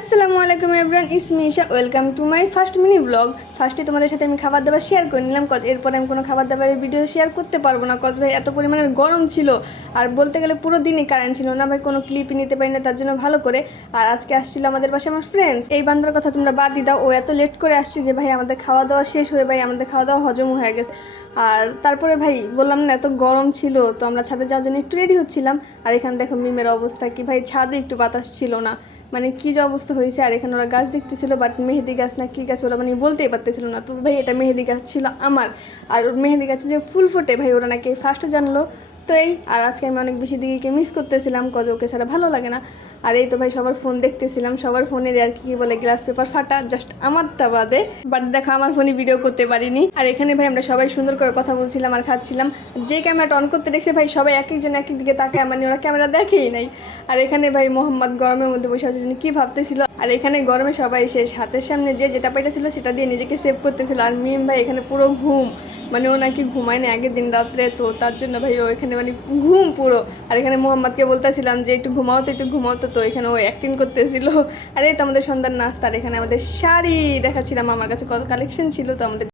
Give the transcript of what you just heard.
আসসালামু আলাইকুম everyone, it's Misha. Welcome to my first mini blog. ফার্স্টে তোমাদের সাথে আমি খাবার দাবার শেয়ার করে নিলাম, কজ এরপরে আমি কোনো খাবার দাবারের ভিডিও শেয়ার করতে পারবো না, কজ ভাই এত পরিমাণের গরম ছিল আর বলতে গেলে পুরো দিনই কারেন্ট ছিল না ভাই, কোনো ক্লিপই নিতে পারি না তার জন্য ভালো করে। আর আজকে আসছিল আমাদের পাশে আমার ফ্রেন্ডস, এই বান্দার কথা তোমরা বাদই দাও, ও এত লেট করে আসছে যে ভাই আমাদের খাওয়া দাওয়া শেষ হয়ে ভাই আমাদের খাওয়া দাওয়া হজম হয়ে গেছে। আর তারপরে ভাই বললাম না এত গরম ছিল, তো আমরা ছাদে যাওয়ার জন্য একটু রেডি হচ্ছিলাম। আর এখানে দেখো মিমের অবস্থা কি, ভাই ছাদে একটু বাতাস ছিল না, মানে কী যে অবস্থা হয়েছে। আর এখানে ওরা গাছ দেখতেছিল, বাট মেহেদি গাছ না কী গাছ ওরা মানে বলতেই পারতেছিল না। তো ভাই এটা মেহেদি গাছ ছিল আমার, আর মেহেদি গাছে যে ফুল ফোটে ভাই ওরা নাকি ফার্স্টে জানলো। তো এই আর আজকে আমি অনেক বেশি দিদিকে মিস করতেছিলাম, কজ ওকে ছাড়া ভালো লাগে না। আর এই তো ভাই সবার ফোন দেখতেছিলাম, সবার ফোনের আর কি বলে গ্লাস পেপার ফাটা, জাস্ট আমারটা বাদে। বাট দেখো আমার ফোনে ভিডিও করতে পারিনি। আর এখানে ভাই আমরা সবাই সুন্দর করে কথা বলছিলাম আর খাচ্ছিলাম। যে ক্যামেরাটা অন করতে দেখছে ভাই সবাই এক একজন এক এক দিকে তাকায়, মানে ওরা ক্যামেরা দেখেই নাই। আর এখানে ভাই মোহাম্মদ গরমের মধ্যে বসে আছে কী ভাবতেছিল। আর এখানে গরমে সবাই এসে হাতের সামনে যে যেটা পাইতেছিল সেটা দিয়ে নিজেকে সেভ করতেছিল। আর মিম ভাই এখানে পুরো ঘুম, মানে ও নাকি ঘুমায় না আগের দিন রাত্রে, তো তার জন্য ভাই ও এখানে মানে ঘুম পুরো। আর এখানে মোহাম্মদকে বলতেছিলাম যে একটু ঘুমাও তো, তো এখানে ও অ্যাক্টিং করতেছিল। আর এই তো আমাদের সন্ধ্যার নাস্তা। আর এখানে আমাদের শাড়ি দেখাচ্ছিলাম, আমার কাছে কত কালেকশন ছিল, তো আমাদের